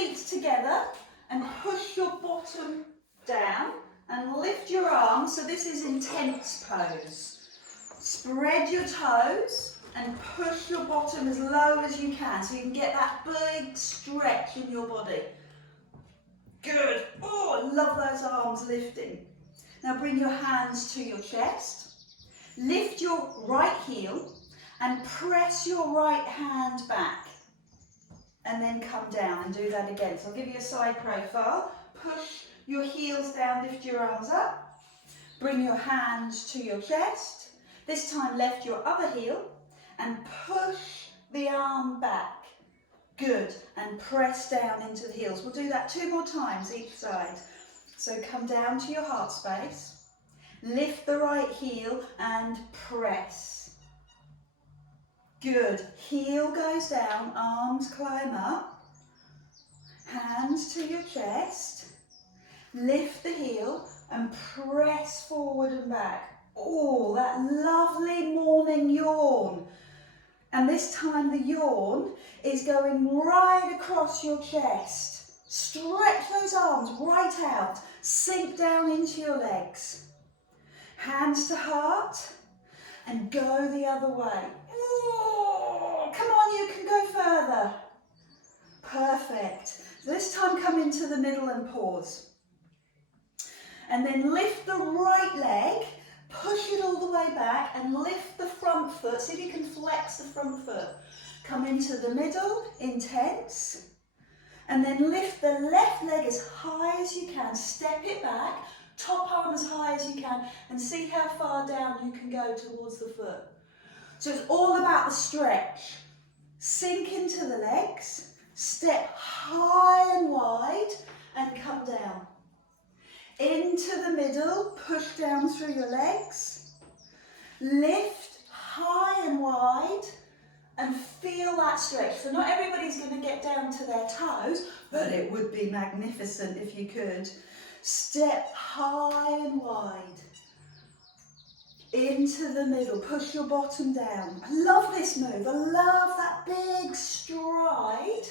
feet together and push your bottom down and lift your arms. So this is intense pose. Spread your toes and push your bottom as low as you can so you can get that big stretch in your body. Good. Oh, I love those arms lifting. Now bring your hands to your chest. Lift your right heel and press your right hand back. And then come down and do that again. So I'll give you a side profile. Push your heels down, lift your arms up. Bring your hands to your chest. This time lift your other heel and push the arm back. Good. And press down into the heels. We'll do that 2 more times each side. So come down to your heart space. Lift the right heel and press. Good. Heel goes down, arms climb up. Hands to your chest. Lift the heel and press forward and back. Oh, that lovely morning yawn. And this time the yawn is going right across your chest. Stretch those arms right out. Sink down into your legs. Hands to heart and go the other way. Oh, come on, you can go further. Perfect. This time come into the middle and pause. And then lift the right leg, push it all the way back and lift the front foot. See if you can flex the front foot. Come into the middle, intense. And then lift the left leg as high as you can. Step it back, top arm as high as you can, and see how far down you can go towards the foot. So it's all about the stretch. Sink into the legs, step high and wide, and come down. Into the middle, push down through your legs. Lift high and wide, and feel that stretch. So not everybody's going to get down to their toes, but it would be magnificent if you could. Step high and wide. Into the middle, push your bottom down. I love this move. I love that big stride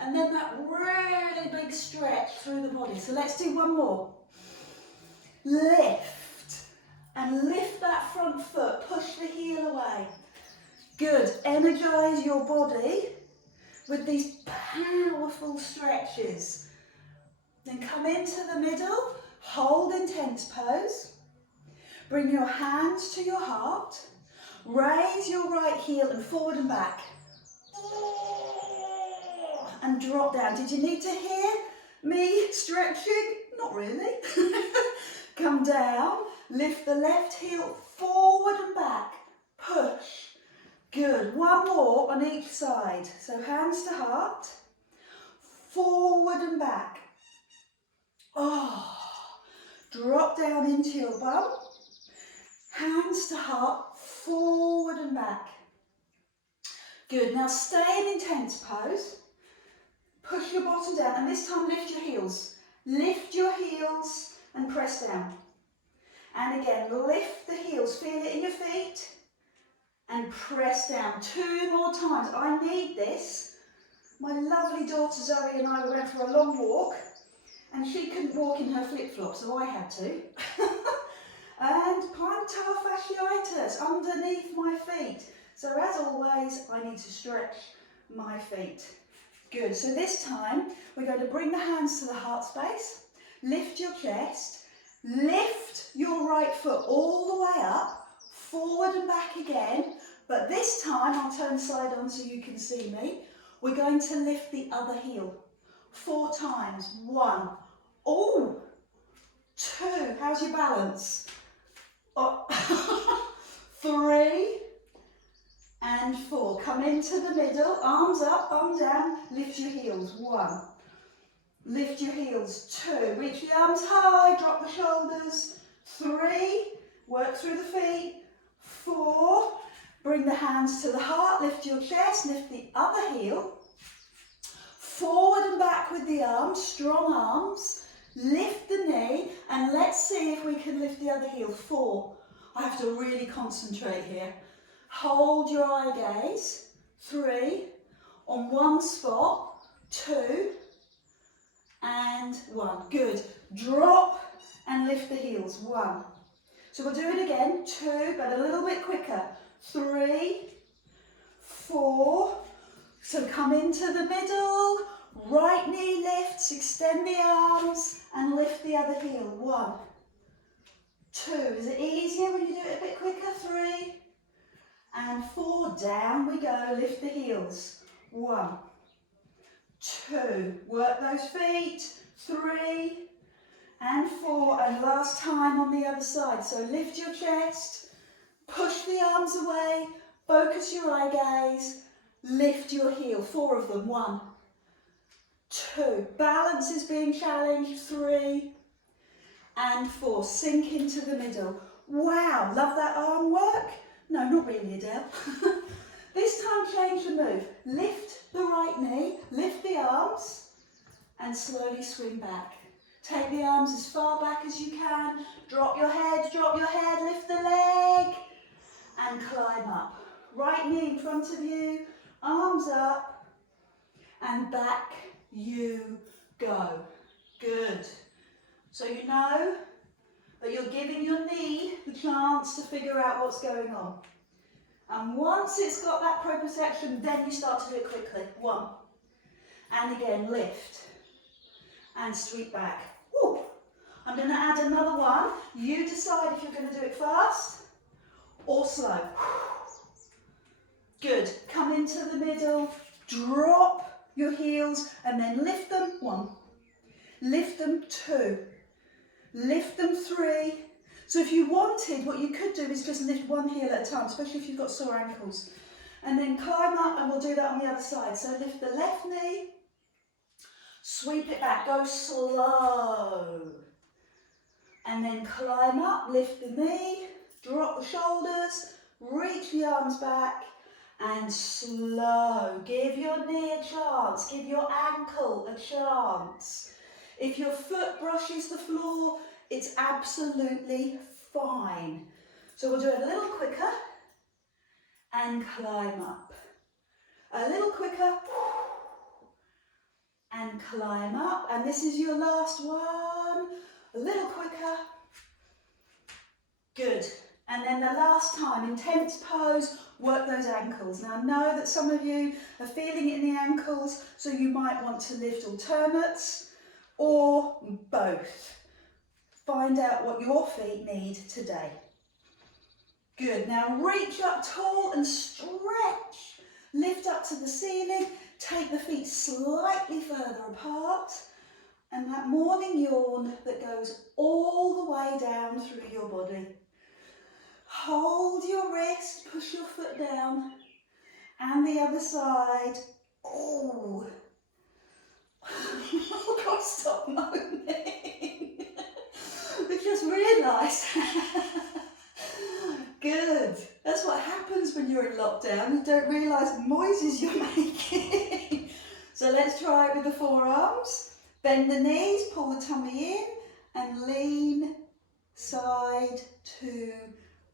and then that really big stretch through the body. So let's do one more. Lift and lift that front foot, push the heel away. Good, energize your body with these powerful stretches. Then come into the middle, hold intense pose. Bring your hands to your heart. Raise your right heel and forward and back. And drop down. Did you need to hear me stretching? Not really. Come down, lift the left heel forward and back. Push. Good. One more on each side. So hands to heart, forward and back. Oh, drop down into your bum. Hands to heart, forward and back. Good. Now stay in intense pose. Push your bottom down and this time lift your heels. Lift your heels and press down. And again, lift the heels. Feel it in your feet. And press down 2 more times. I need this. My lovely daughter Zoe and I went for a long walk and she couldn't walk in her flip-flops, so I had to. And plantar fasciitis underneath my feet. So as always, I need to stretch my feet. Good, so this time we're going to bring the hands to the heart space, lift your chest, lift your right foot all the way up, forward and back again, but this time I'll turn side on so you can see me. We're going to lift the other heel 4 times. 1, oh, 2, how's your balance? Oh. 3 and 4. Come into the middle, arms up, arm down, lift your heels. 1, lift your heels. 2, reach the arms high, drop the shoulders. 3, work through the feet. 4, bring the hands to the heart, lift your chest, lift the other heel. Forward and back with the arms, strong arms. Lift the knee and let's see if we can lift the other heel. 4. I have to really concentrate here. Hold your eye gaze. 3. On one spot. 2. 1. Good. Drop and lift the heels. 1. So we'll do it again. 2, but a little bit quicker. 3, 4. So come into the middle. Right knee lifts. Extend the arms and lift the other heel. 1, 2. Is it easier when you do it a bit quicker? 3 and 4. Down we go. Lift the heels. 1, 2. Work those feet. 3 and 4. And last time on the other side. So lift your chest. Push the arms away. Focus your eye gaze. Lift your heel. 4 of them. 1, 2. Balance is being challenged. 3 and 4. Sink into the middle. Wow, love that arm work? No, not really, Adele. This time change the move. Lift the right knee, lift the arms, and slowly swing back. Take the arms as far back as you can. Drop your head, lift the leg, and climb up. Right knee in front of you, arms up, and back you go. Good. So you know that you're giving your knee the chance to figure out what's going on. And once it's got that proprioception, then you start to do it quickly. 1. And again, lift. And sweep back. Woo. I'm going to add another one. You decide if you're going to do it fast or slow. Good. Come into the middle. Drop your heels and then lift them. 1. Lift them. 2. Lift them. 3. So if you wanted, what you could do is just lift one heel at a time, especially if you've got sore ankles. And then climb up, and we'll do that on the other side. So lift the left knee, sweep it back, go slow. And then climb up, lift the knee, drop the shoulders, reach the arms back, and slow. Give your knee a chance, give your ankle a chance. If your foot brushes the floor, it's absolutely fine. So we'll do it a little quicker and climb up. A little quicker and climb up. And this is your last one. A little quicker. Good. And then the last time, intense pose, work those ankles. Now I know that some of you are feeling it in the ankles, so you might want to lift alternates or both. Find out what your feet need today. Good. Now reach up tall and stretch. Lift up to the ceiling. Take the feet slightly further apart. And that morning yawn that goes all the way down through your body. Hold your wrist, push your foot down. And the other side. Oh. Oh God, stop moaning. I just realised. Good. That's what happens when you're in lockdown. You don't realise the noises you're making. So let's try it with the forearms. Bend the knees, pull the tummy in, and lean side to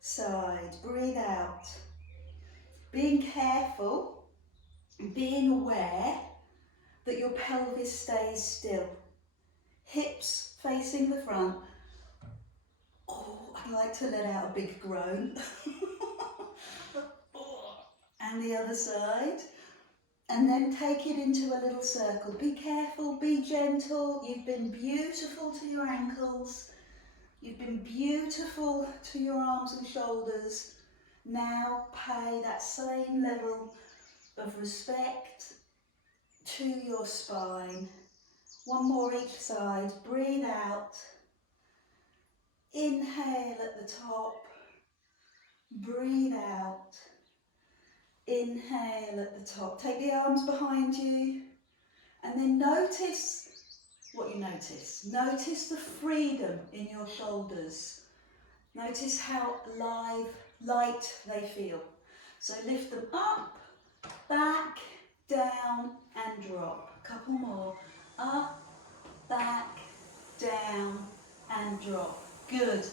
side. Breathe out. Being careful, being aware that your pelvis stays still. Hips facing the front. Oh, I'd like to let out a big groan. And the other side. And then take it into a little circle. Be careful, be gentle. You've been beautiful to your ankles. You've been beautiful to your arms and shoulders. Now pay that same level of respect to your spine. One more each side. Breathe out. Inhale at the top. Breathe out. Inhale at the top. Take the arms behind you. And then notice what you notice. Notice the freedom in your shoulders. Notice how light they feel. So lift them up, back, down and drop. A couple more. Up, back, down and drop. Good.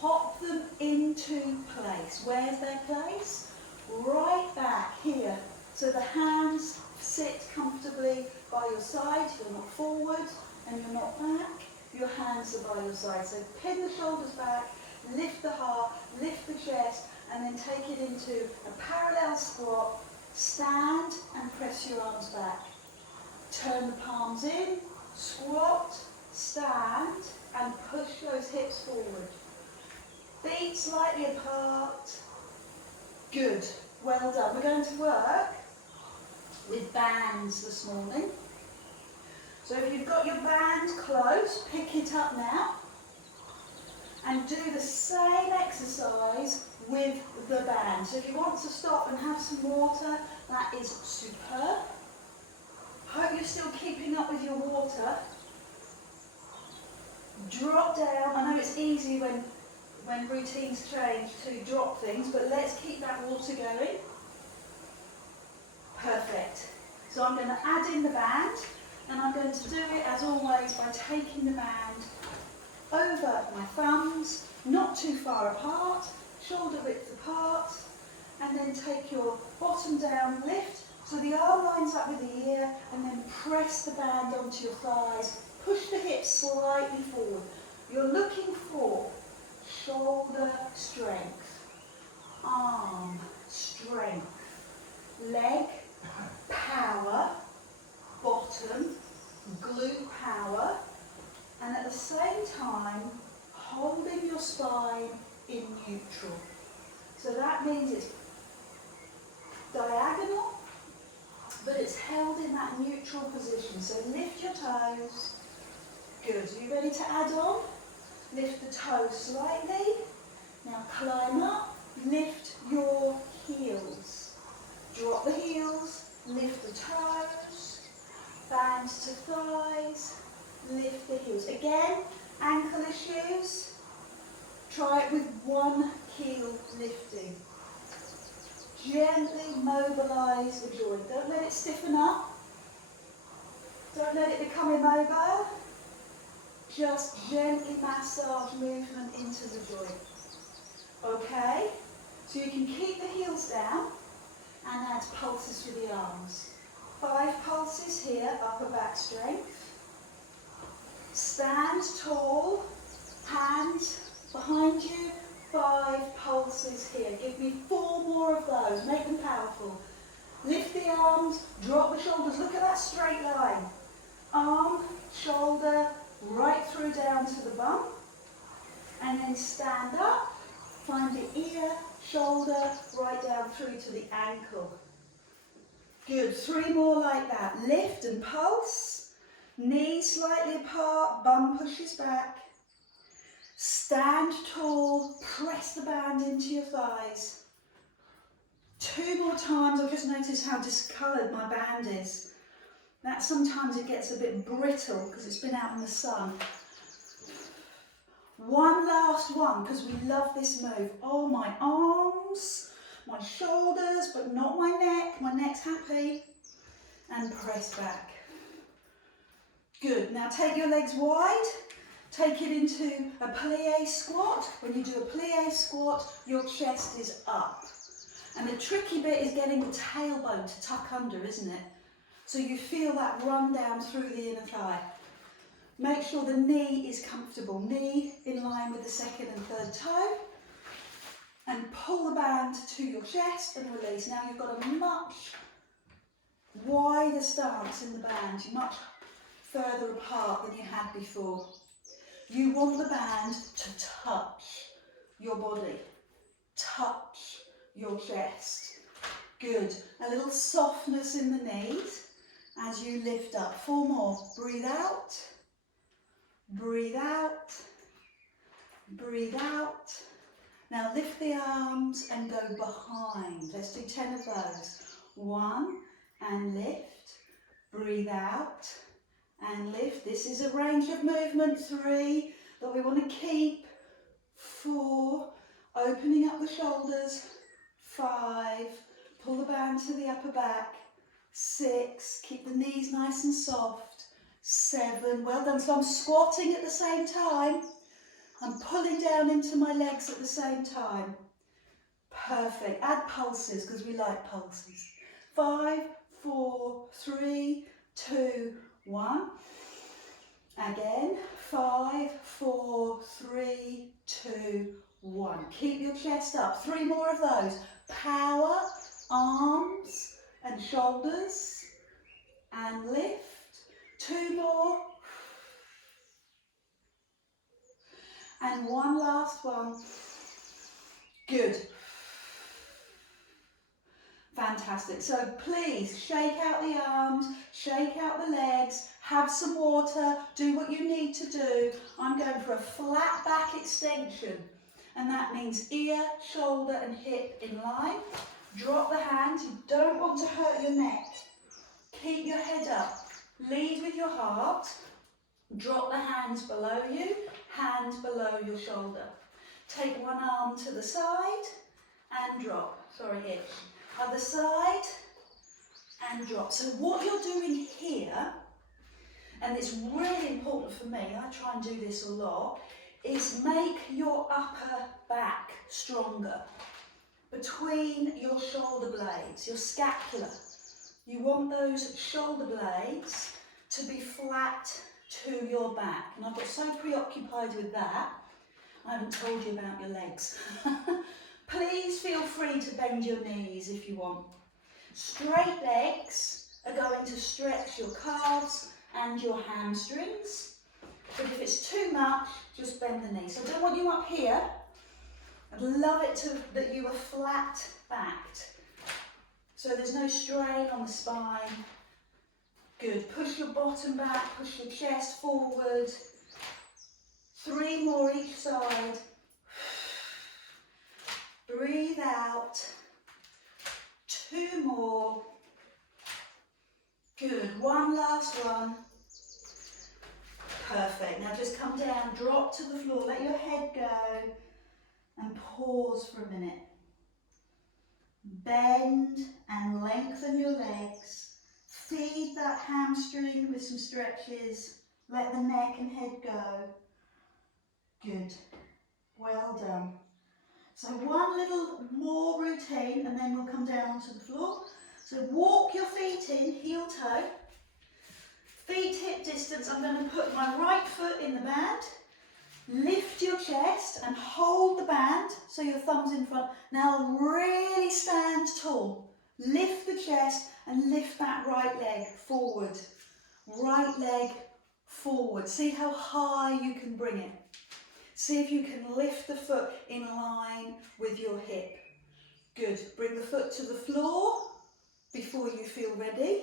Pop them into place. Where's their place? Right back here. So the hands sit comfortably by your side, you're not forward, and you're not back, your hands are by your side. So pin the shoulders back, lift the heart, lift the chest, and then take it into a parallel squat. Stand and press your arms back. Turn the palms in, squat, stand, and push those hips forward. Feet slightly apart. Good. Well done. We're going to work with bands this morning. So if you've got your band close, pick it up now and do the same exercise with the band. So if you want to stop and have some water, that is superb. Hope you're still keeping up with your water. Drop down. I know it's easy when routines change to drop things, but let's keep that water going. Perfect. So I'm going to add in the band, and I'm going to do it as always by taking the band over my thumbs, not too far apart, shoulder width apart, and then take your bottom down lift so the arm lines up with the ear, and then press the band onto your thighs. Push the hips slightly forward. You're looking for shoulder strength, arm strength, leg power, bottom, glute power, and at the same time holding your spine in neutral. So that means it's diagonal, but it's held in that neutral position. So lift your toes. Good. Are you ready to add on? Lift the toes slightly. Now climb up. Lift your heels. Drop the heels. Lift the toes. Band to thighs. Lift the heels. Again, ankle issues. Try it with one heel lifting. Gently mobilise the joint. Don't let it stiffen up. Don't let it become immobile. Just gently massage movement into the joint. Okay? So you can keep the heels down and add pulses for the arms. 5 pulses here, upper back strength. Stand tall, hands behind you. 5 pulses here. Give me 4 more of those. Make them powerful. Lift the arms, drop the shoulders. Look at that straight line. Arm, shoulder, right through down to the bum. And then stand up. Find the ear, shoulder, right down through to the ankle. Good. 3 more like that. Lift and pulse. Knees slightly apart. Bum pushes back. Stand tall, press the band into your thighs. 2 more times. I've just noticed how discoloured my band is. That sometimes it gets a bit brittle because it's been out in the sun. 1 last one because we love this move. Oh, my arms, my shoulders, but not my neck. My neck's happy. And press back. Good. Now take your legs wide. Take it into a plie squat. When you do a plie squat, your chest is up. And the tricky bit is getting the tailbone to tuck under, isn't it? So you feel that run down through the inner thigh. Make sure the knee is comfortable. Knee in line with the 2nd and 3rd toe. And pull the band to your chest and release. Now you've got a much wider stance in the band. You're much further apart than you had before. You want the band to touch your body, touch your chest. Good. A little softness in the knees as you lift up. 4 more. Breathe out, breathe out, breathe out. Now lift the arms and go behind. Let's do 10 of those. 1 and lift, breathe out. And lift. This is a range of movement. 3 that we want to keep. 4, opening up the shoulders. 5, pull the band to the upper back. 6, keep the knees nice and soft. 7, well done. So I'm squatting at the same time. I'm pulling down into my legs at the same time. Perfect. Add pulses because we like pulses. 5, 4, 3, 2, 1. Again, 5, 4, 3, 2, 1. Keep your chest up. 3 more of those. Power, arms and shoulders, and lift. 2 more. And 1 last one. Good. Fantastic. So please shake out the arms, shake out the legs, have some water, do what you need to do. I'm going for a flat back extension, and that means ear, shoulder and hip in line. Drop the hands. You don't want to hurt your neck. Keep your head up. Lead with your heart. Drop the hands below you, hand below your shoulder. Take one arm to the side and drop. Sorry, itch. Other side and drop. So what you're doing here, and it's really important for me, I try and do this a lot, is make your upper back stronger. Between your shoulder blades, your scapula. You want those shoulder blades to be flat to your back. And I've got so preoccupied with that, I haven't told you about your legs. Please feel free to bend your knees if you want. Straight legs are going to stretch your calves and your hamstrings. But if it's too much, just bend the knees. So I don't want you up here. I'd love it that you are flat backed. So there's no strain on the spine. Good. Push your bottom back, push your chest forward. 3 more each side. Breathe out. 2 more. Good. 1 last one. Perfect. Now just come down, drop to the floor, let your head go, and pause for a minute. Bend and lengthen your legs. Feed that hamstring with some stretches. Let the neck and head go. Good. Well done. So one little more routine and then we'll come down onto the floor. So walk your feet in, heel toe. Feet hip distance. I'm going to put my right foot in the band. Lift your chest and hold the band so your thumb's in front. Now really stand tall. Lift the chest and lift that right leg forward. Right leg forward. See how high you can bring it. See if you can lift the foot in line with your hip. Good. Bring the foot to the floor before you feel ready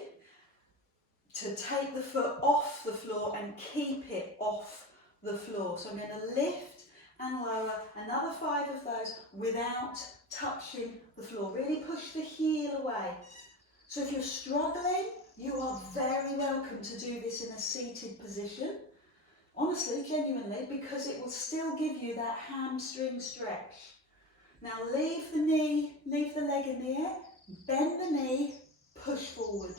to take the foot off the floor and keep it off the floor. So I'm going to lift and lower another 5 of those without touching the floor. Really push the heel away. So if you're struggling, you are very welcome to do this in a seated position. Honestly, genuinely, because it will still give you that hamstring stretch. Now leave the knee, leave the leg in the air, bend the knee, push forward.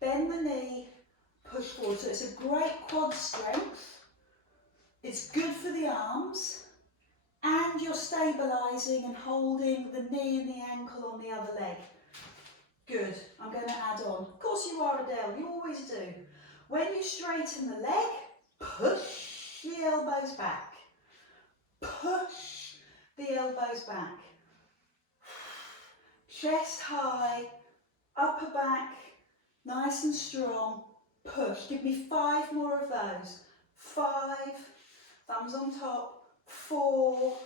Bend the knee, push forward. So it's a great quad strength. It's good for the arms, and you're stabilising and holding the knee and the ankle on the other leg. Good. I'm going to add on. Of course you are, Adele. You always do. When you straighten the leg, push the elbows back. Push the elbows back. Chest high, upper back, nice and strong. Push. Give me 5 more of those. 5, thumbs on top. 4,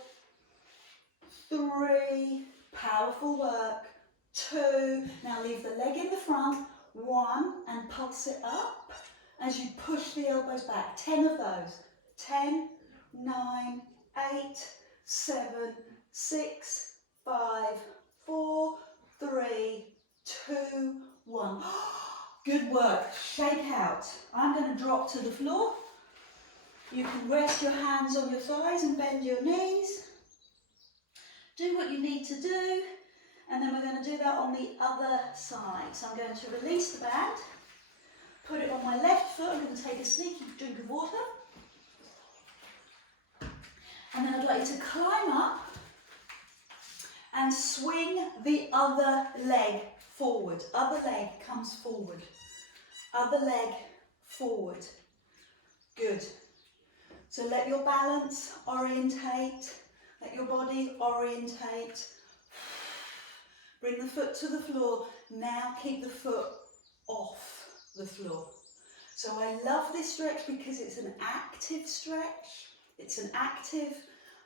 3, powerful work. 2, now leave the leg in the front. 1, and pulse it up as you push the elbows back. 10 of those. 10, 9, 8, 7, 6, 5, 4, 3, 2, 1. Good work. Shake out. I'm going to drop to the floor. You can rest your hands on your thighs and bend your knees. Do what you need to do. And then we're going to do that on the other side. So I'm going to release the band. Put it on my left foot. I'm going to take a sneaky drink of water. And then I'd like you to climb up and swing the other leg forward. Other leg comes forward. Other leg forward. Good. So let your balance orientate, let your body orientate. Bring the foot to the floor. Now keep the foot off the floor. So I love this stretch because it's an active stretch. It's an active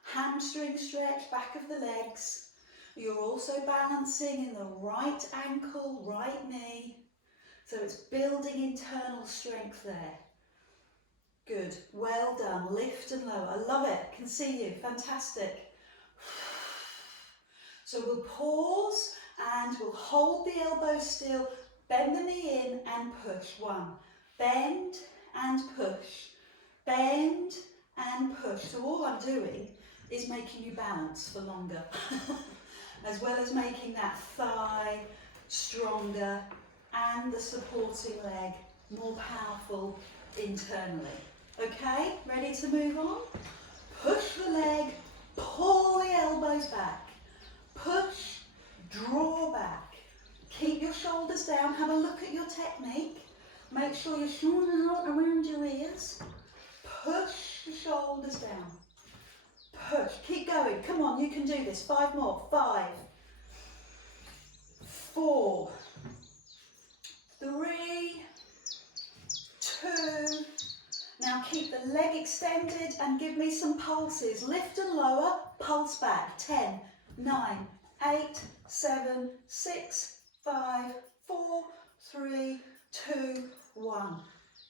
hamstring stretch, back of the legs. You're also balancing in the right ankle, right knee. So it's building internal strength there. Good, well done. Lift and lower. I love it. Can see you. Fantastic. So we'll pause and we'll hold the elbow still. Bend the knee in and push. 1. Bend and push. Bend and push. So all I'm doing is making you balance for longer, as well as making that thigh stronger and the supporting leg more powerful internally. Okay, ready to move on? Push the leg, pull the elbows back. Push, draw back. Keep your shoulders down, have a look at your technique. Make sure your shoulders aren't around your ears. Push the shoulders down. Push, keep going, come on, you can do this. 5 more, 5, 4, 3, 2. Now keep the leg extended and give me some pulses. Lift and lower, pulse back. 10, 9, 8, 7, 6, 5, 4, 3, 2, 1.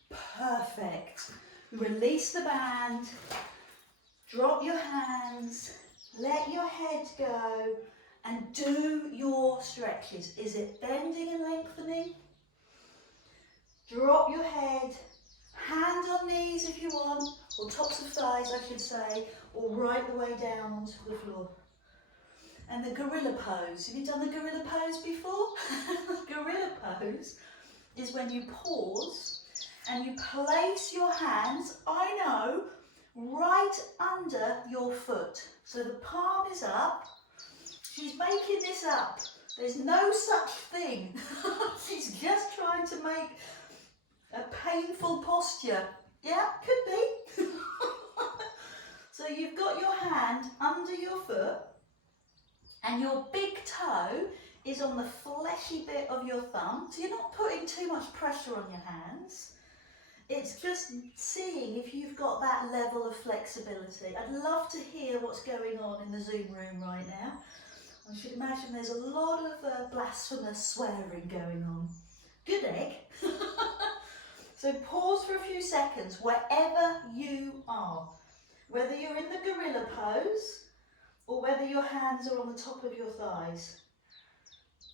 Perfect. Release the band. Drop your hands. Let your head go. And do your stretches. Is it bending and lengthening? Drop your head. Hand on knees if you want, or tops of thighs I should say, or right the way down onto the floor. And the gorilla pose. Have you done the gorilla pose before? Gorilla pose is when you pause and you place your hands, I know, right under your foot. So the palm is up. She's making this up. There's no such thing. She's just trying to make a painful posture. Yeah, could be. So you've got your hand under your foot and your big toe is on the fleshy bit of your thumb. So you're not putting too much pressure on your hands. It's just seeing if you've got that level of flexibility. I'd love to hear what's going on in the Zoom room right now. I should imagine there's a lot of blasphemous swearing going on. Good egg. So pause for a few seconds wherever you are. Whether you're in the gorilla pose or whether your hands are on the top of your thighs.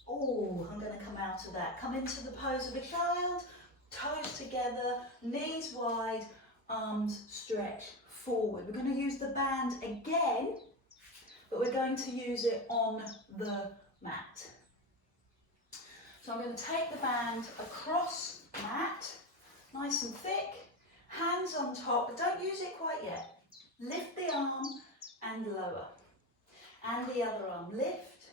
Oh, I'm going to come out of that. Come into the pose of a child, toes together, knees wide, arms stretch forward. We're going to use the band again, but we're going to use it on the mat. So I'm going to take the band across the mat, nice and thick, hands on top, but don't use it quite yet. Lift the arm and lower. And the other arm, lift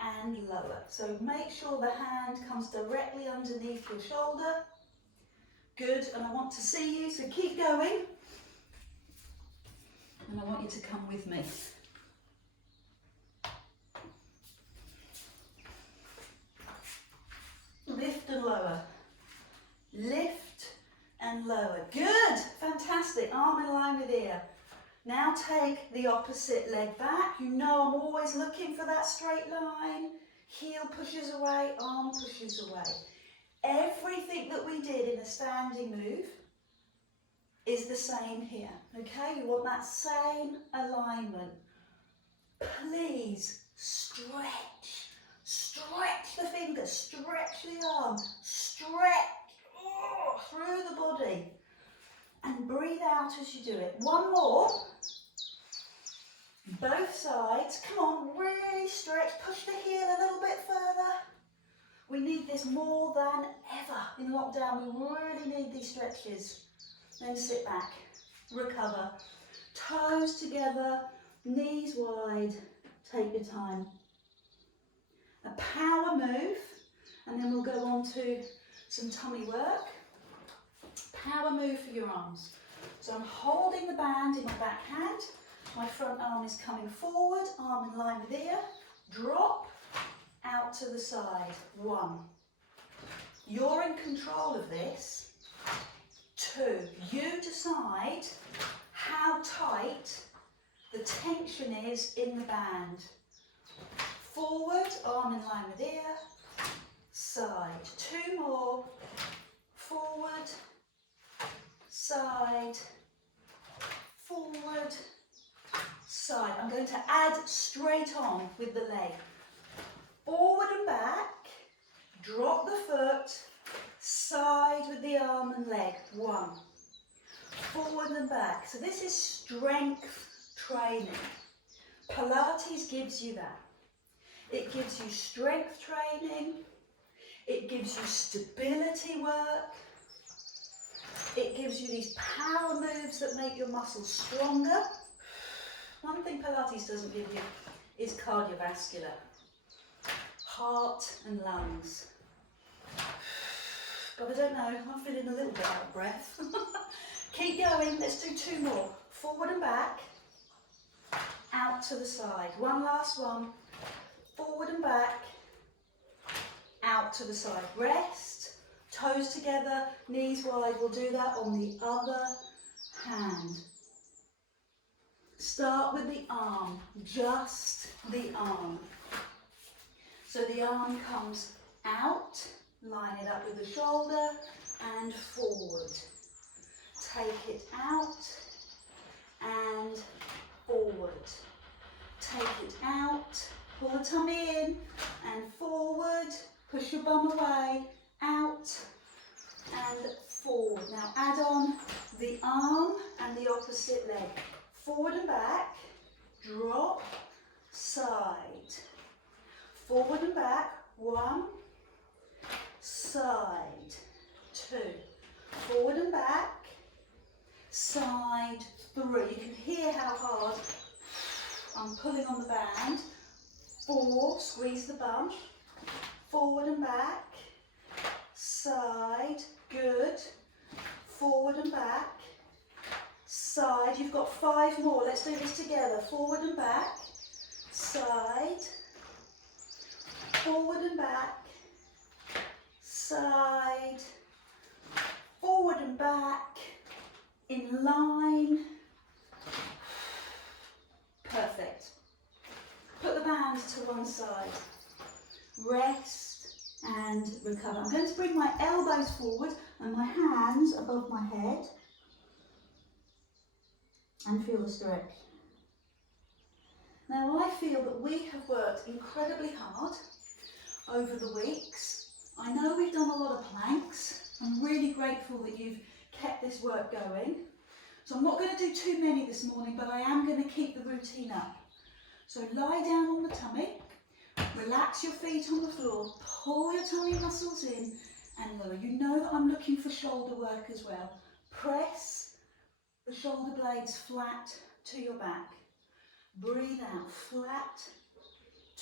and lower. So make sure the hand comes directly underneath your shoulder. Good, and I want to see you, so keep going. And I want you to come with me. Lift and lower. Lift and lower. Good, fantastic. Arm in line with ear. Now take the opposite leg back. You know I'm always looking for that straight line. Heel pushes away, arm pushes away. Everything that we did in a standing move is the same here. Okay, you want that same alignment. Please stretch. Stretch the fingers, stretch the arm, stretch through the body. And breathe out as you do it. One more. Both sides. Come on, really stretch. Push the heel a little bit further. We need this more than ever in lockdown. We really need these stretches. Then sit back. Recover. Toes together. Knees wide. Take your time. A power move. And then we'll go on to some tummy work. power move for your arms. So I'm holding the band in my back hand. My front arm is coming forward, arm in line with ear. Drop, out to the side. 1. You're in control of this. 2. You decide how tight the tension is in the band. Forward, arm in line with ear. Side. 2 more. Forward, side, forward, side. I'm going to add straight on with the leg. Forward and back, drop the foot, side with the arm and leg. 1. Forward and back. So this is strength training. Pilates gives you that. It gives you strength training. It gives you stability work. It gives you these power moves that make your muscles stronger. One thing Pilates doesn't give you is cardiovascular. Heart and lungs. But I don't know, I'm feeling a little bit out of breath. Keep going, let's do 2 more. Forward and back, out to the side. One last one. Forward and back, out to the side. Rest, toes together, knees wide. We'll do that on the other hand. Start with the arm, just the arm. So the arm comes out, line it up with the shoulder and forward. Take it out and forward. Take it out, pull the tummy in and forward. Push your bum away, out and forward. Now add on the arm and the opposite leg. Forward and back, drop, side. Forward and back, 1, side, 2. Forward and back, side, 3. You can hear how hard I'm pulling on the band. 4, squeeze the bum. Forward and back, side, good. Forward and back, side. You've got 5 more. Let's do this together. Forward and back, side. Forward and back, side. Forward and back, in line. Perfect. Put the band to one side. Rest and recover. I'm going to bring my elbows forward and my hands above my head and feel the stretch. Now I feel that we have worked incredibly hard over the weeks. I know we've done a lot of planks. I'm really grateful that you've kept this work going. So I'm not going to do too many this morning, but I am going to keep the routine up. So lie down on the tummy. Relax your feet on the floor, pull your tummy muscles in and lower. You know that I'm looking for shoulder work as well. Press the shoulder blades flat to your back. Breathe out, flat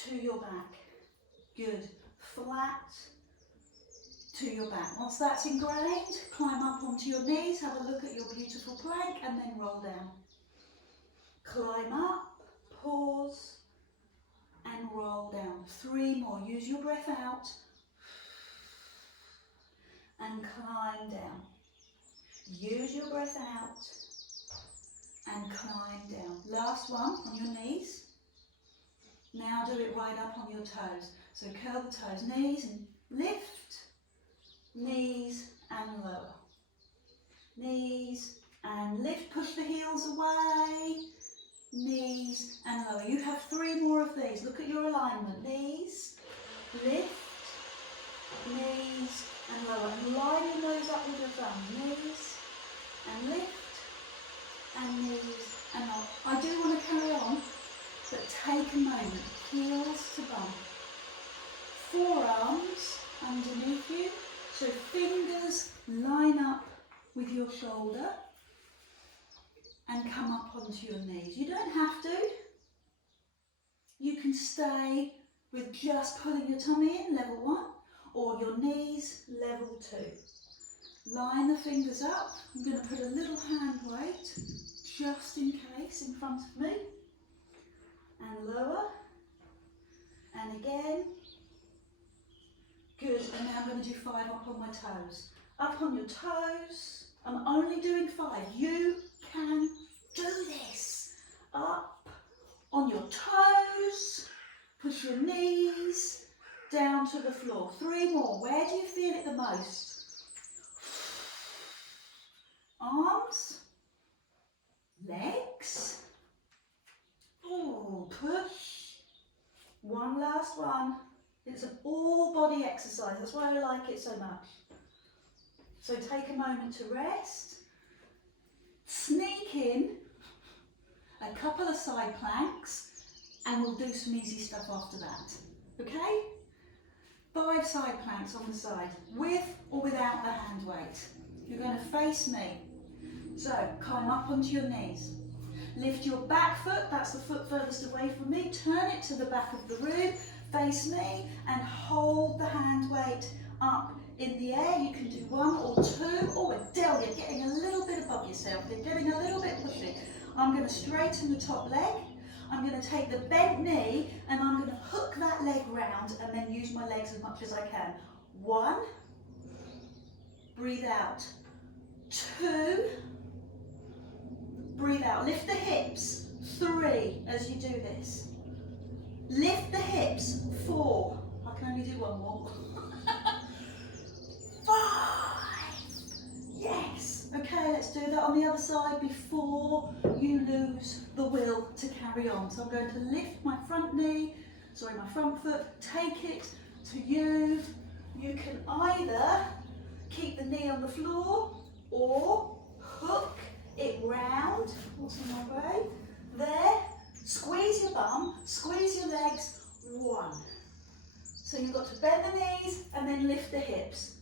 to your back. Good, flat to your back. Once that's ingrained, climb up onto your knees, have a look at your beautiful plank and then roll down. Climb up, pause, and roll down. 3 more. Use your breath out and climb down. Use your breath out and climb down. Last one on your knees. Now do it right up on your toes. So curl the toes, knees and lift, knees and lower. Knees and lift, push the heels away. Knees and lower. You have 3 more of these. Look at your alignment. Knees, lift, knees and lower. And lining those up with your thumbs. Knees and lift and knees and lower. I do want to carry on, but take a moment. Heels to bum. Forearms underneath you. So fingers line up with your shoulder. And come up onto your knees. You don't have to. You can stay with just pulling your tummy in, level 1, or your knees, level 2. Line the fingers up. I'm going to put a little hand weight, just in case, in front of me. And lower. And again. Good. And now I'm going to do 5 up on my toes. Up on your toes. I'm only doing 5. You can do this. Up on your toes. Push your knees down to the floor. 3 more. Where do you feel it the most? Arms, legs. Oh, push. One last one. It's an all body exercise. That's why I like it so much. So take a moment to rest. Sneak in a couple of side planks and we'll do some easy stuff after that. Okay? 5 side planks on the side, with or without the hand weight. You're going to face me. So, climb up onto your knees. Lift your back foot, that's the foot furthest away from me. Turn it to the back of the rib, face me, and hold the hand weight up in the air. You can do 1 or 2. Oh, Adele, you're getting a little bit above yourself. You're getting a little bit pushy. I'm going to straighten the top leg. I'm going to take the bent knee and I'm going to hook that leg round and then use my legs as much as I can. 1. Breathe out. 2. Breathe out. Lift the hips. 3 as you do this. Lift the hips. 4. I can only do 1 more. 5. Yes. Okay, let's do that on the other side before you lose the will to carry on. So I'm going to lift my front foot, take it to you. You can either keep the knee on the floor or hook it round. What's on my way? There. Squeeze your bum, squeeze your legs. 1. So you've got to bend the knees and then lift the hips.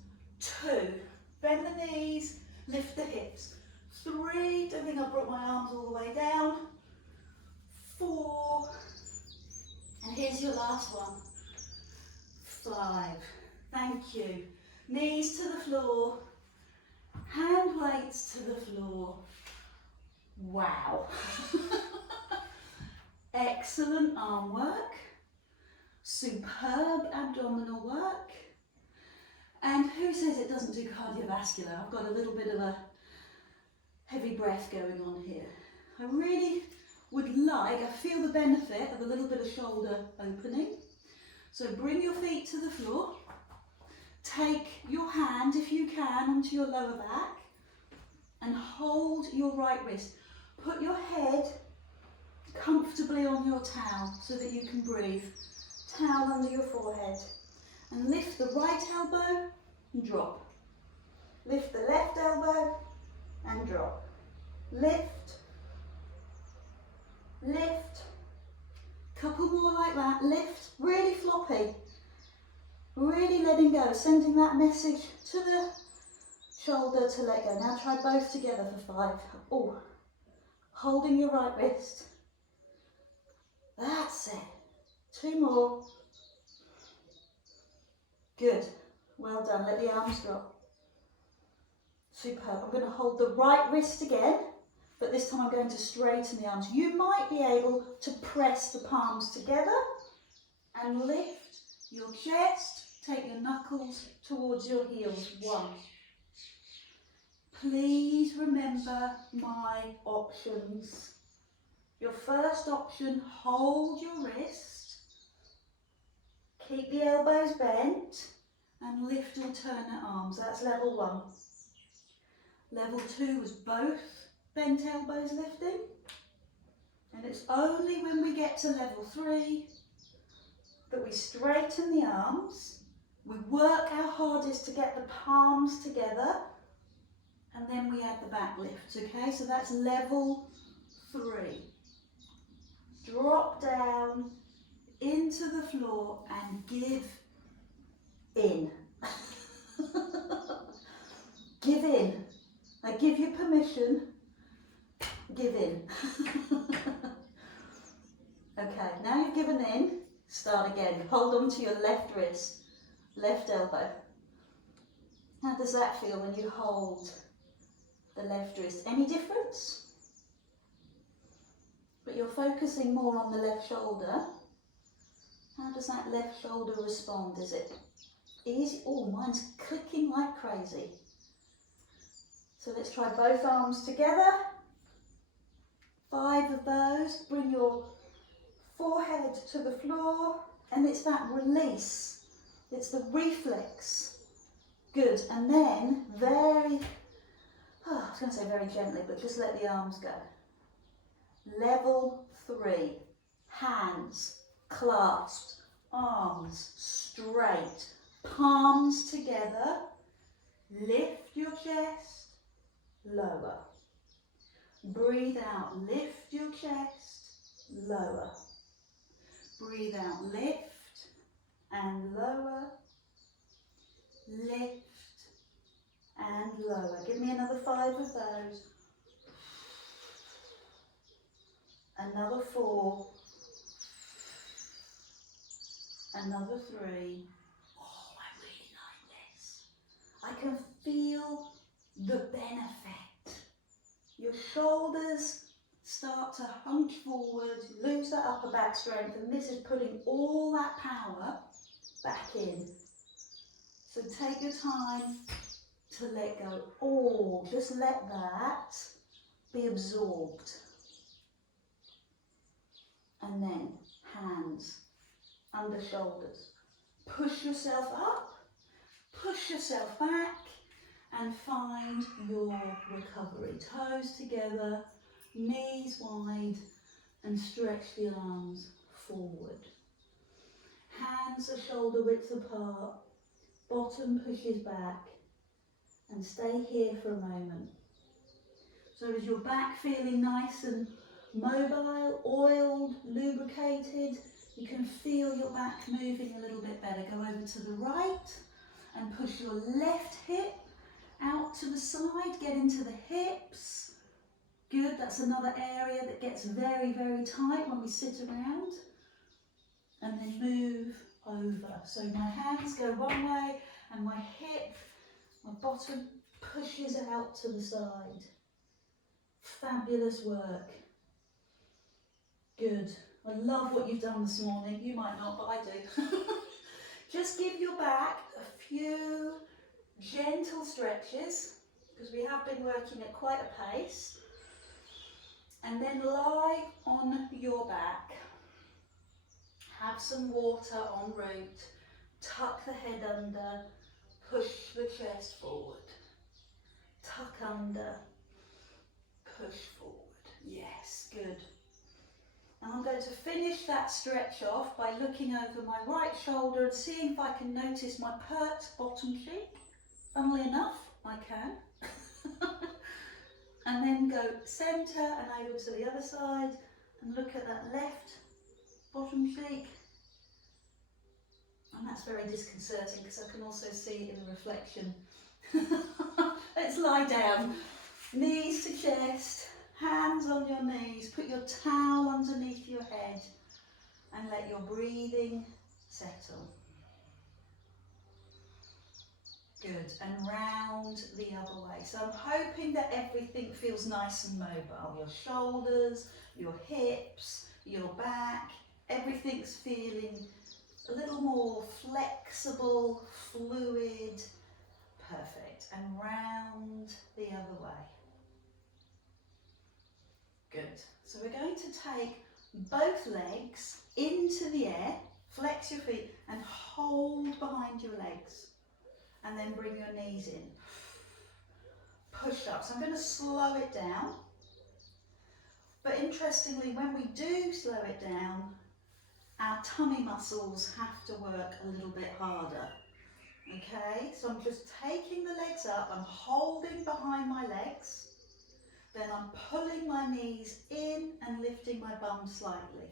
2. Bend the knees, lift the hips. 3. Don't think I brought my arms all the way down. 4. And here's your last one. 5. Thank you. Knees to the floor. Hand weights to the floor. Wow. Excellent arm work. Superb abdominal work. And who says it doesn't do cardiovascular? I've got a little bit of a heavy breath going on here. I really would like, I feel the benefit of a little bit of shoulder opening. So bring your feet to the floor. Take your hand, if you can, onto your lower back and hold your right wrist. Put your head comfortably on your towel so that you can breathe. Towel under your forehead. And lift the right elbow and drop. Lift the left elbow and drop. Lift. Lift. Couple more like that. Lift. Really floppy. Really letting go. Sending that message to the shoulder to let go. Now try both together for 5. Oh. Holding your right wrist. That's it. 2 more. Good. Well done. Let the arms drop. Superb. I'm going to hold the right wrist again, but this time I'm going to straighten the arms. You might be able to press the palms together and lift your chest. Take your knuckles towards your heels. 1. Please remember my options. Your first option, hold your wrist. Keep the elbows bent and lift alternate arms. That's level 1. Level 2 was both bent elbows lifting. And it's only when we get to level 3 that we straighten the arms. We work our hardest to get the palms together. And then we add the back lifts, okay? So that's level 3. Drop down into the floor and give in. Give in. I give you permission. Give in. Okay, now you've given in, start again. Hold on to your left wrist, left elbow. How does that feel when you hold the left wrist? Any difference? But you're focusing more on the left shoulder. How does that left shoulder respond? Is it easy? Oh, mine's clicking like crazy. So let's try both arms together. 5 of those. Bring your forehead to the floor, and it's that release. It's the reflex. Good. And then I was going to say very gently, but just let the arms go. Level 3. Hands clasped, arms straight, palms together. Lift your chest, lower. Breathe out, lift your chest, lower. Breathe out, lift and lower. Lift and lower. Give me another 5 of those. Another 4. Another 3. Oh, I really like this. I can feel the benefit. Your shoulders start to hunch forward, lose that upper back strength, and this is putting all that power back in. So take your time to let go. Oh, just let that be absorbed. And then hands under shoulders. Push yourself up, push yourself back, and find your recovery. Toes together, knees wide, and stretch the arms forward. Hands are shoulder width apart, bottom pushes back, and stay here for a moment. So is your back feeling nice and mobile, oiled, lubricated? You can feel your back moving a little bit better. Go over to the right and push your left hip out to the side, get into the hips. Good, that's another area that gets very, very tight when we sit around. And then move over. So my hands go one way and my hip, my bottom pushes out to the side. Fabulous work. Good. I love what you've done this morning. You might not, but I do. Just give your back a few gentle stretches, because we have been working at quite a pace. And then lie on your back. Have some water en route. Tuck the head under. Push the chest forward. Tuck under. Push forward. Yes, good. And I'm going to finish that stretch off by looking over my right shoulder and seeing if I can notice my pert bottom cheek. Funnily enough, I can. And then go centre and over to the other side and look at that left bottom cheek. And that's very disconcerting because I can also see in the reflection. Let's lie down. Knees to chest, hands on your knees, put your towel underneath your head and let your breathing settle. Good, and round the other way. So I'm hoping that everything feels nice and mobile. Your shoulders, your hips, your back, everything's feeling a little more flexible, fluid. Perfect, and round the other way. Good, so we're going to take both legs into the air, flex your feet and hold behind your legs. And then bring your knees in. Push up. So I'm going to slow it down. But interestingly, when we do slow it down, our tummy muscles have to work a little bit harder. Okay, so I'm just taking the legs up. I'm holding behind my legs. Then I'm pulling my knees in and lifting my bum slightly.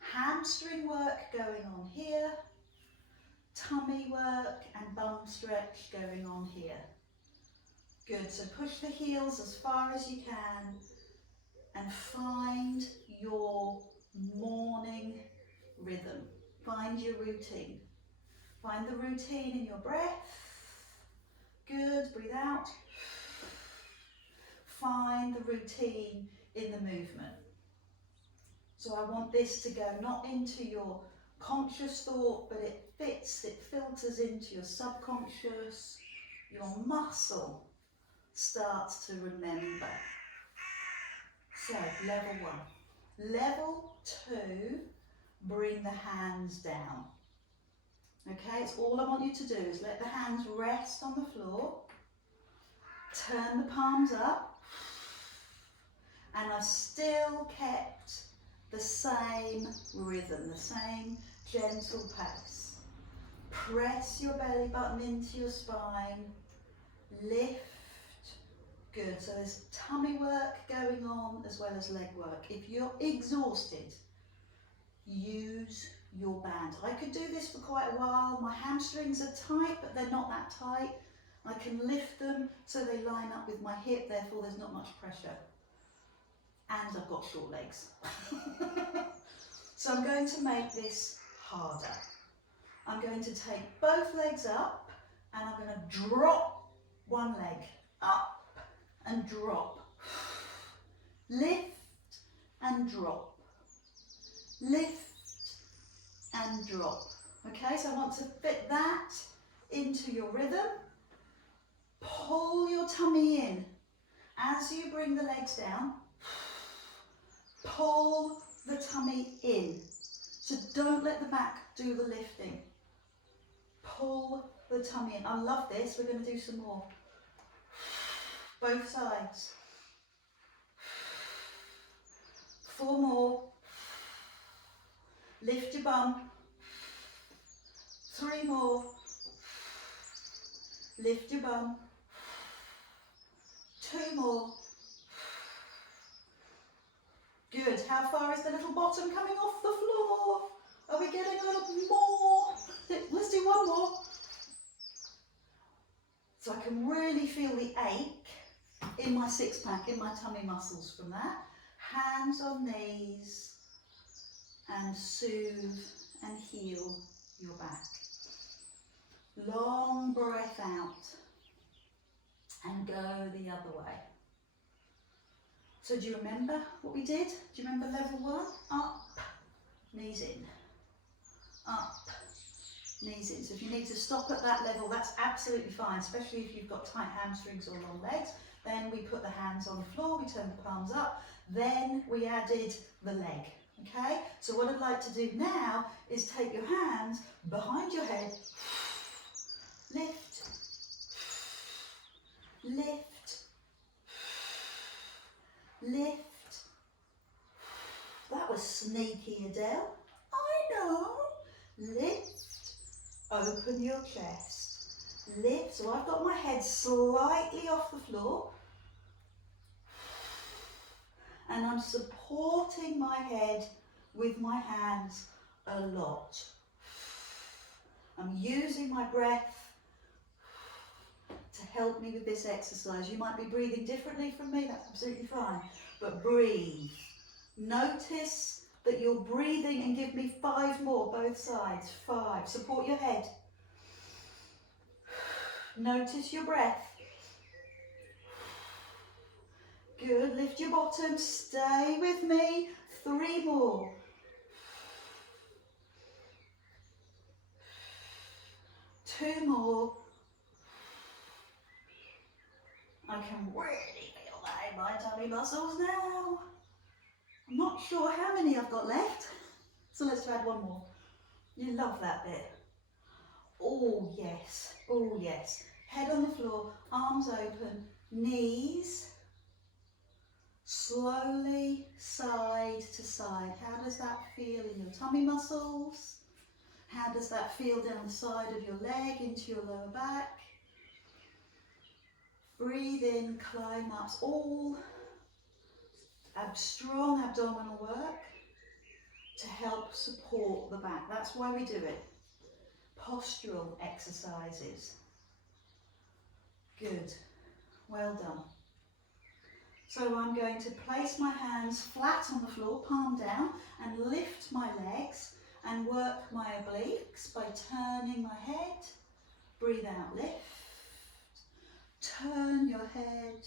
Hamstring work going on here. Tummy work and bum stretch going on here. Good, so push the heels as far as you can and find your morning rhythm. Find your routine. Find the routine in your breath, Good, breathe out. Find the routine in the movement. So I want this to go not into your conscious thought, but it filters into your subconscious. Your muscle starts to remember. So level 1. Level 2, bring the hands down. Okay, it's all I want you to do is let the hands rest on the floor. Turn the palms up. And I've still kept the same rhythm, the same gentle pace. Press your belly button into your spine. Lift. Good. So there's tummy work going on as well as leg work. If you're exhausted, use your band. I could do this for quite a while. My hamstrings are tight, but they're not that tight. I can lift them so they line up with my hip, therefore there's not much pressure. And I've got short legs. So I'm going to make this harder. I'm going to take both legs up and I'm going to drop one leg up and drop. Lift and drop. Lift and drop. Okay, so I want to fit that into your rhythm. Pull your tummy in as you bring the legs down. Pull the tummy in. So don't let the back do the lifting. Pull the tummy in. I love this. We're going to do some more. Both sides. 4 more. Lift your bum. 3 more. Lift your bum. 2 more. Good. How far is the little bottom coming off the floor? Are we getting a little more? Let's do 1 more. So I can really feel the ache in my six-pack, in my tummy muscles from that. Hands on knees and soothe and heal your back. Long breath out and go the other way. So do you remember what we did? Do you remember level 1? Up, knees in. Up, knees in. So if you need to stop at that level, that's absolutely fine, especially if you've got tight hamstrings or long legs. Then we put the hands on the floor, we turn the palms up, then we added the leg. Okay, so what I'd like to do now is take your hands behind your head, lift, lift, lift. That was sneaky, Adele. I know. Lift, open your chest, lift. So I've got my head slightly off the floor. And I'm supporting my head with my hands a lot. I'm using my breath to help me with this exercise. You might be breathing differently from me, that's absolutely fine. But breathe. Notice that you're breathing and give me 5 more, both sides. 5. Support your head. Notice your breath. Good, lift your bottom, stay with me. 3 more. 2 more. I can really feel that in my tummy muscles now. I'm not sure how many I've got left, so let's add 1 more. You love that bit. Oh yes, oh yes. Head on the floor, arms open, knees. Slowly side to side. How does that feel in your tummy muscles? How does that feel down the side of your leg into your lower back? Breathe in, climb ups, all strong abdominal work to help support the back. That's why we do it. Postural exercises. Good. Well done. So I'm going to place my hands flat on the floor, palm down, and lift my legs and work my obliques by turning my head. Breathe out, lift. turn your head,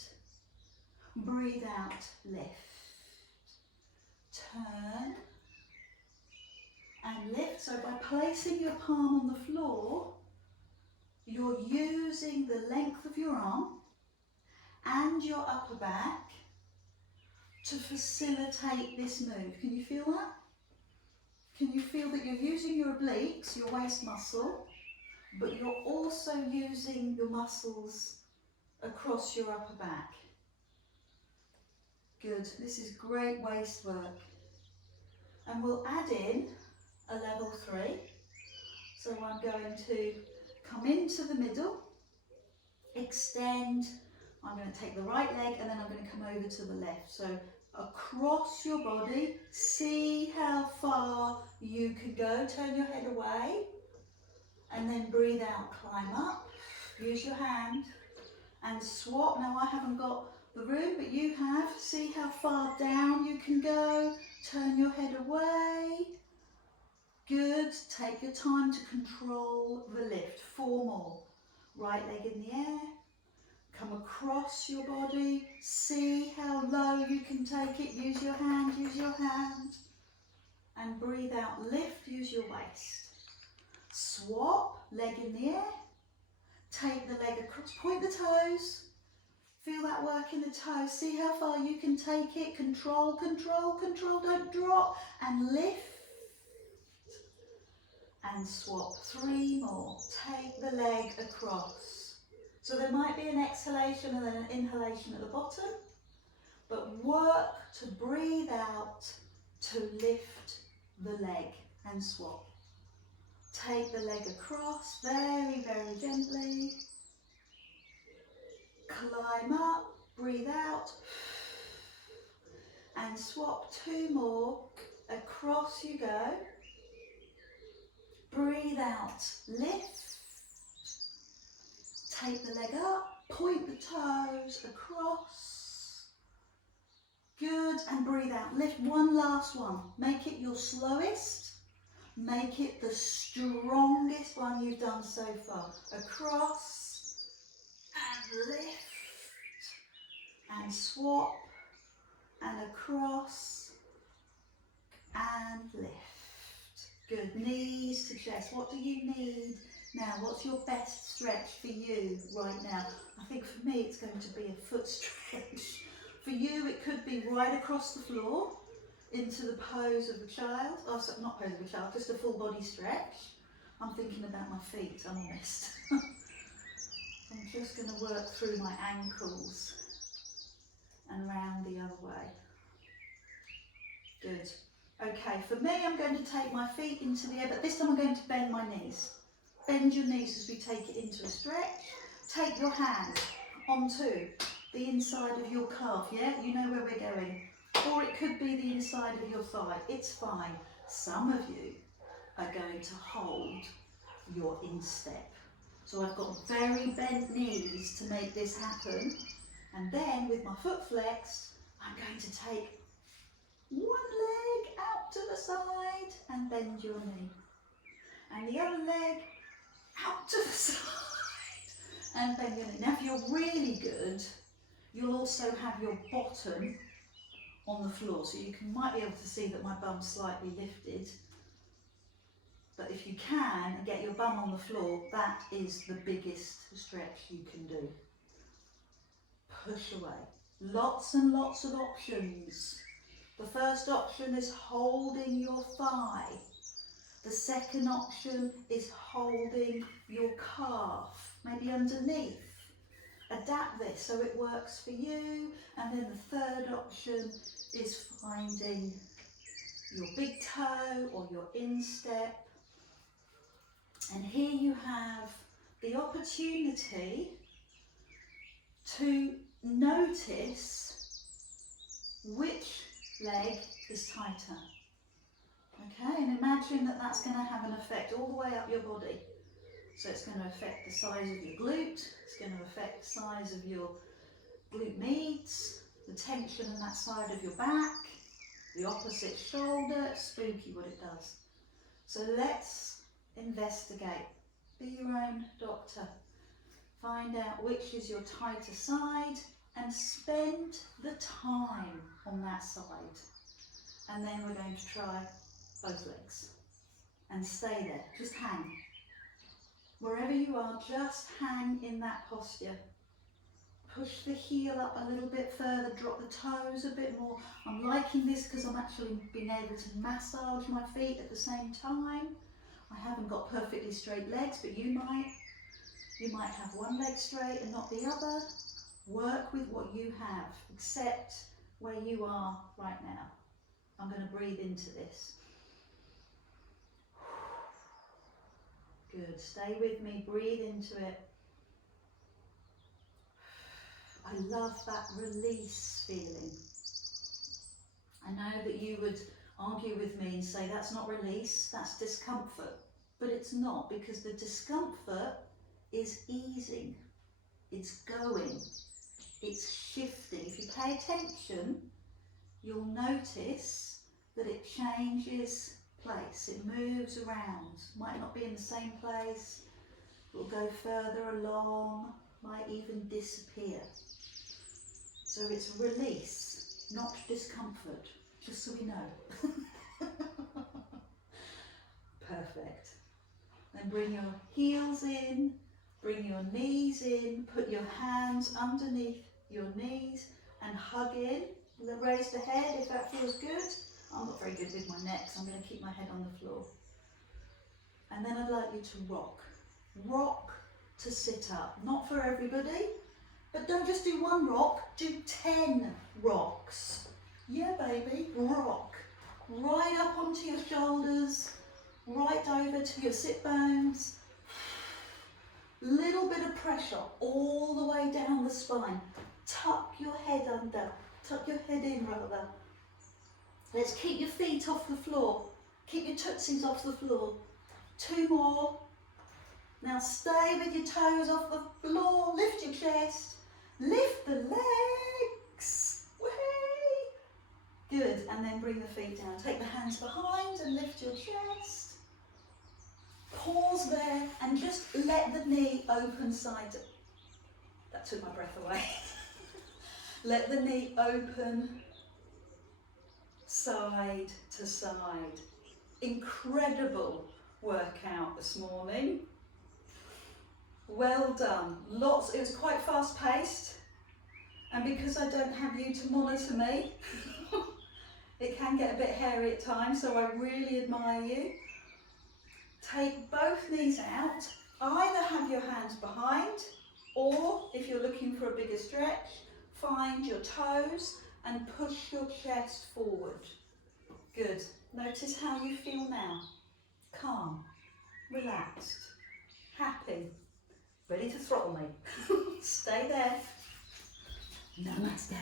breathe out, lift, turn and lift. So by placing your palm on the floor, you're using the length of your arm and your upper back to facilitate this move. Can you feel that? Can you feel that you're using your obliques, your waist muscle, but you're also using your muscles across your upper back? Good. This is great waist work. And we'll add in a level 3. So I'm going to come into the middle, extend. I'm going to take the right leg and then I'm going to come over to the left. So across your body, see how far you can go. Turn your head away and then breathe out, climb up. Use your hand and swap. Now I haven't got the room, but you have. See how far down you can go. Turn your head away. Good. Take your time to control the lift. 4 more. Right leg in the air. Come across your body. See how low you can take it. Use your hand, use your hand. And breathe out, lift, use your waist. Swap, leg in the air. Take the leg across, point the toes. Feel that work in the toes. See how far you can take it. Control, control, control. Don't drop. And lift. And swap. 3 more. Take the leg across. So there might be an exhalation and then an inhalation at the bottom, but work to breathe out to lift the leg and swap. Take the leg across very, very gently. Climb up, breathe out, and swap. 2 more. Across you go. Breathe out, lift. Take the leg up, point the toes across. Good, and breathe out. Lift. 1 last one. Make it your slowest. Make it the strongest one you've done so far. Across, and lift, and swap, and across, and lift. Good. Knees to chest. What do you need? Now, what's your best stretch for you right now? I think for me it's going to be a foot stretch. For you it could be right across the floor into the pose of a child. Oh, so not pose of a child, just a full body stretch. I'm thinking about my feet, I'm honest. I'm just going to work through my ankles and round the other way. Good. Okay, for me I'm going to take my feet into the air, but this time I'm going to bend my knees. Bend your knees as we take it into a stretch. Take your hand onto the inside of your calf, yeah? You know where we're going. Or it could be the inside of your thigh. It's fine. Some of you are going to hold your instep. So I've got very bent knees to make this happen. And then with my foot flexed, I'm going to take 1 leg out to the side and bend your knee. And the other leg out to the side and bend your knee. Now if you're really good, you'll also have your bottom on the floor, so you might be able to see that my bum's slightly lifted. But if you can get your bum on the floor, that is the biggest stretch you can do. Push away. Lots and lots of options. The first option is holding your thigh. The second option is holding your calf, maybe underneath. Adapt this so it works for you. And then the third option is finding your big toe or your instep. And here you have the opportunity to notice which leg is tighter. Okay, and imagine that that's going to have an effect all the way up your body. So it's going to affect the size of your glute, it's going to affect the size of your glute medius, the tension on that side of your back, the opposite shoulder. Spooky what it does. So let's investigate. Be your own doctor. Find out which is your tighter side and spend the time on that side. And then we're going to try both legs. And stay there, just hang. Wherever you are, just hang in that posture. Push the heel up a little bit further, drop the toes a bit more. I'm liking this because I'm actually being able to massage my feet at the same time. I haven't got perfectly straight legs, but you might. You might have one leg straight and not the other. Work with what you have. Accept where you are right now. I'm going to breathe into this. Good. Stay with me. Breathe into it. I love that release feeling. I know that you would argue with me and say that's not release, that's discomfort. But it's not, because the discomfort is easing, it's going, it's shifting. If you pay attention, you'll notice that it changes place, it moves around. Might not be in the same place, it will go further along, might even disappear. So it's release, not discomfort, just so we know. Perfect. Then bring your heels in, bring your knees in, put your hands underneath your knees and hug in. Raise the head if that feels good. I'm not very good with my neck, so I'm going to keep my head on the floor. And then I'd like you to rock. Rock to sit up. Not for everybody, but don't just do one rock, do 10 rocks. Yeah, baby, rock. Right up onto your shoulders, right over to your sit bones. Little bit of pressure all the way down the spine. Tuck your head under, tuck your head in rather. Let's keep your feet off the floor. Keep your tootsies off the floor. 2 more. Now stay with your toes off the floor. Lift your chest. Lift the legs. Way. Good. And then bring the feet down. Take the hands behind and lift your chest. Pause there and just let the knee open side to... That took my breath away. Let the knee open side to side. Incredible workout this morning. Well done. Lots. It was quite fast paced, and because I don't have you to monitor me, it can get a bit hairy at times, so I really admire you. Take both knees out. Either have your hands behind, or if you're looking for a bigger stretch, find your toes and push your chest forward. Good. Notice how you feel now. Calm, relaxed, happy, ready to throttle me. Stay there. Namaste.